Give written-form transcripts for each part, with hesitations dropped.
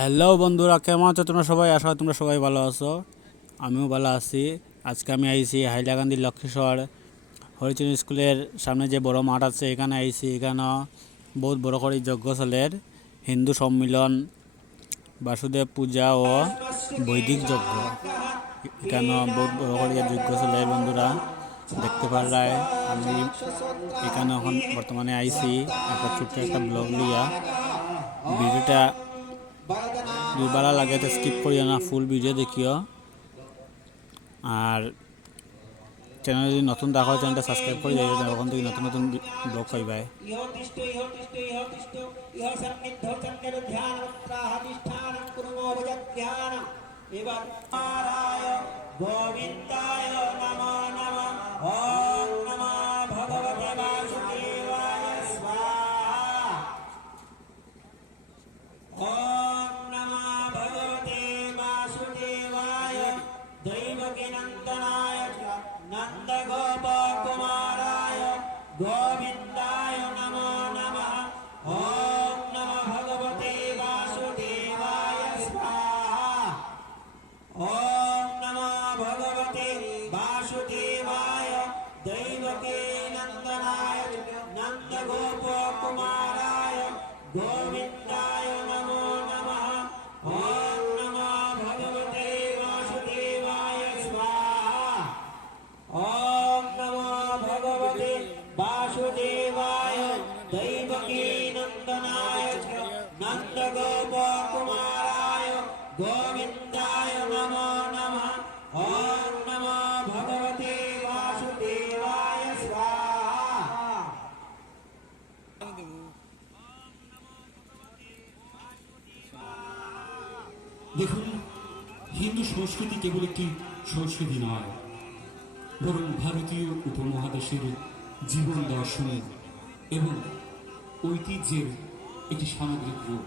Hello বন্ধুরা, কেমন আছো তোমরা সবাই? আশা করি তোমরা সবাই ভালো আছো। আমিও ভালো আছি। আজকে আমি আইছি হাইলাকান্দি লক্ষ্মীশ্বর হরিচরণ স্কুলের সামনে যে বড় মাঠ আছে, এখানে আইছি। এখানে বহুত বড় করে যজ্ঞ চলের, হিন্দু সম্মিলন, বাসুদেব পূজা ও বৈদিক যজ্ঞ। এখানে বহুত বড় করে যজ্ঞ চলে বন্ধুরা, দেখতে পারলাই। আমি এখানে এখন বর্তমানে আইছি একটা ছোট্ট একটা ব্লগ লিয়া। ভিডিওটা যদি ভালো লাগে তো স্কিপ করিও না, ফুল ভিডিও দেখিও। আর চ্যানেল যদি নতুন দেখো, চ্যানেলটা সাবস্ক্রাইব করে যাই, ওখান থেকে নতুন নতুন ব্লগ পাইবাই। গোবিন্দায় নমো নমঃ। ওম নমঃ ভগবতে বাসুদেবায় স্বাহা। ওম নমঃ ভগবতে বাসুদেবায় দৈবকীনন্দনায় নন্দগোপকুমারায় গোবিন্দায় নমো নমঃ। ওম নমঃ ভগবতে বাসুদেবায় স্বাহা। ওম নমঃ ভগবতে বাসুদেবায় দৈবকীনন্দনায় নন্দগোপকুমারায় গোবিন্দায় নমো নমঃ। ওম নমঃ ভগবতে বাসুদেবায় স্বাহা। ওম নমঃ ভগবতে বাসুদেবায় দৈবকীনন্দনায় নন্দগোপকুমারায় গোবিন্দায় নমো নমঃ। ওম নমঃ ভগবতে বাসুদেবায় স্বাহা। দেখুন, হিন্দু সংস্কৃতি কেবল একটি সংস্কৃতি নয়, বরং ভারতীয় উপমহাদেশের জীবন দর্শন এবং ঐতিহ্যের একটি সামগ্রিক রূপ,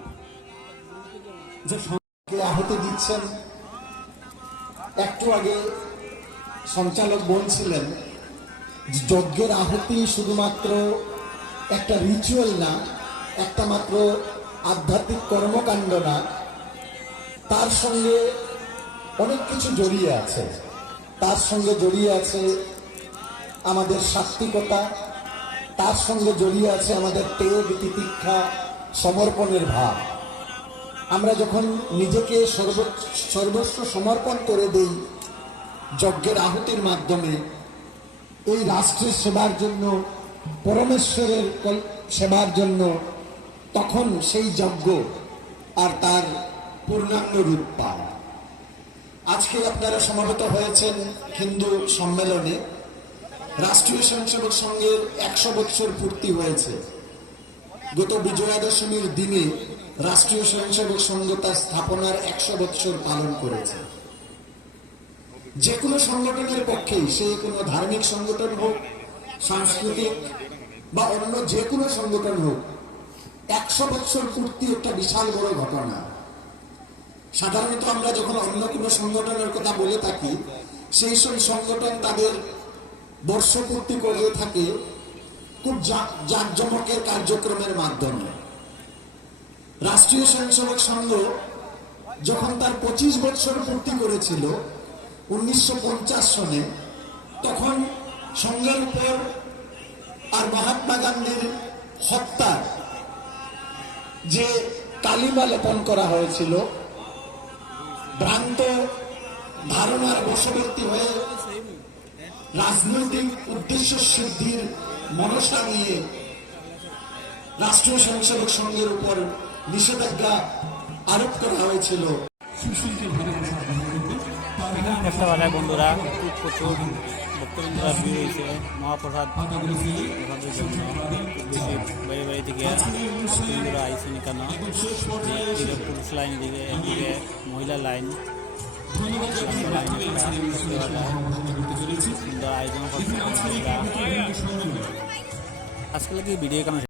যা আহতি দিচ্ছেন। একটু আগে সঞ্চালক বলছিলেন যজ্ঞের আহুতি শুধুমাত্র একটা রিচুয়াল না, একটা মাত্র আধ্যাত্মিক কর্মকাণ্ড না, তার সঙ্গে অনেক কিছু জড়িয়ে আছে। তার সঙ্গে জড়িয়ে আছে আমাদের সাত্বিকতা, তার সঙ্গে জড়িয়ে আছে আমাদের ত্যাগ, তিতিক্ষা, সমর্পণের ভাব। আমরা যখন নিজেকে সর্বস্ব সমর্পণ করে দেই যজ্ঞের আহুতির মাধ্যমে, এই রাষ্ট্রের সেবার জন্য, পরমেশ্বরের সেবার জন্য, তখন সেই যজ্ঞ আর তার পূর্ণাঙ্গ রূপ পায়। আজকে আপনারা সমবেত হয়েছেন হিন্দু সম্মেলনে। রাষ্ট্রীয় স্বয়ংসেবক সংঘের 100 বছর পূর্তি হয়েছে। গত বিজয়া দশমীর দিনে রাষ্ট্রীয় স্বয়ংসেবক সংঘ তার স্থাপনার 100 বছর পালন করেছে। যে কোনো সংগঠনের পক্ষেই, সে কোনো ধার্মিক সংগঠন হোক, সাংস্কৃতিক বা অন্য যে কোনো সংগঠন হোক, 100 বছর পূর্তি একটা বিশাল বড় ঘটনা। সাধারণত আমরা যখন অন্য কোনো সংগঠনের কথা বলে থাকি, সেই সব সংগঠন তাদের বর্ষপূর্তি করে থাকে খুব জাঁকজমকের কার্যক্রমের মাধ্যমে। রাষ্ট্রীয় স্বয়ংসেবক সংঘ যখন তার 25 বছর পূর্তি করেছিল 1950 সনে, তখন সংঘের উপর আর মহাত্মা গান্ধীর হত্যার যে কালিমা লেপন করা হয়েছিল, ভ্রান্ত ধারণার বশবর্তী হয়ে রাজনৈতিক উদ্দেশ্য সিদ্ধির মনসা নিয়ে রাষ্ট্রীয় স্বয়ংসেবক সংঘের উপর নিষেধাজ্ঞা আরোপ করা হয়েছিল। দেখতে পারে বন্ধুরা, খুব প্রচুর ভক্তবৃন্দরা ভিড় হয়েছে মহাপ্রসাদ প্রসাদের জন্য। বেশি বাইরে বাইরে থেকে ভক্তবৃন্দরা আইসেন এখানে। একদিকে পুরুষ লাইন, এদিকে একদিকে মহিলা লাইন, সুন্দর আয়োজন করছে। আজকে কি ভিডিও কেন